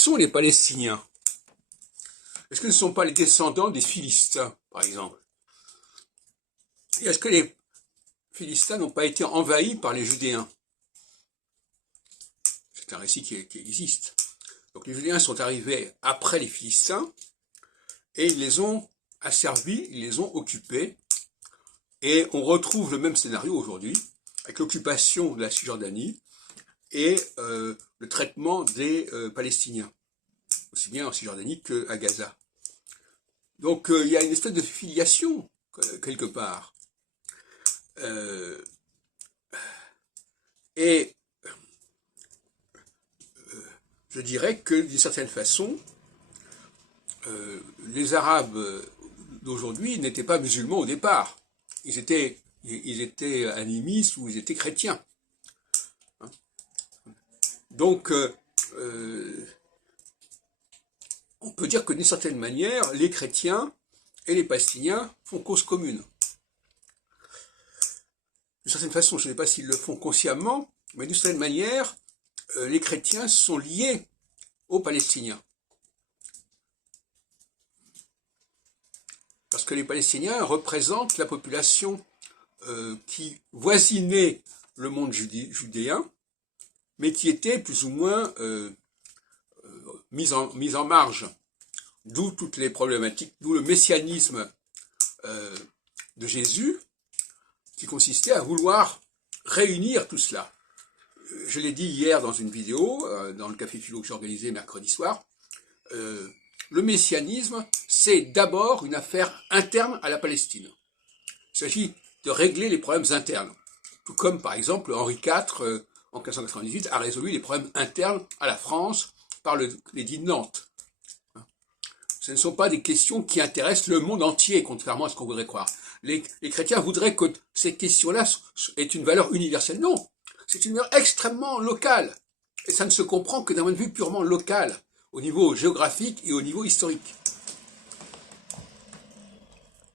sont les Palestiniens? Est-ce que ce ne sont pas les descendants des Philistins, par exemple? Et est-ce que les Philistins n'ont pas été envahis par les Judéens? C'est un récit qui existe. Donc les Judéens sont arrivés après les Philistins et ils les ont asservis, ils les ont occupés. Et on retrouve le même scénario aujourd'hui avec l'occupation de la Cisjordanie et le traitement des Palestiniens, aussi bien en Cisjordanie qu'à Gaza. Donc il y a une espèce de filiation quelque part. Et je dirais que d'une certaine façon, les Arabes d'aujourd'hui n'étaient pas musulmans au départ. Ils étaient animistes ou ils étaient chrétiens. Donc, on peut dire que d'une certaine manière, les chrétiens et les palestiniens font cause commune. D'une certaine façon, je ne sais pas s'ils le font consciemment, mais d'une certaine manière, les chrétiens sont liés aux Palestiniens. Parce que les Palestiniens représentent la population qui voisinait le monde judéen, mais qui était plus ou moins mise en marge. D'où toutes les problématiques, d'où le messianisme de Jésus, qui consistait à vouloir réunir tout cela. Je l'ai dit hier dans une vidéo, dans le Café Philo que j'ai organisé mercredi soir, le messianisme, c'est d'abord une affaire interne à la Palestine. Il s'agit de régler les problèmes internes. Tout comme, par exemple, Henri IV, en 1598, a résolu les problèmes internes à la France par l'édit de Nantes. Ce ne sont pas des questions qui intéressent le monde entier, contrairement à ce qu'on voudrait croire. Les chrétiens voudraient que ces questions-là aient une valeur universelle. Non, c'est une valeur extrêmement locale. Et ça ne se comprend que d'un point de vue purement local, au niveau géographique et au niveau historique.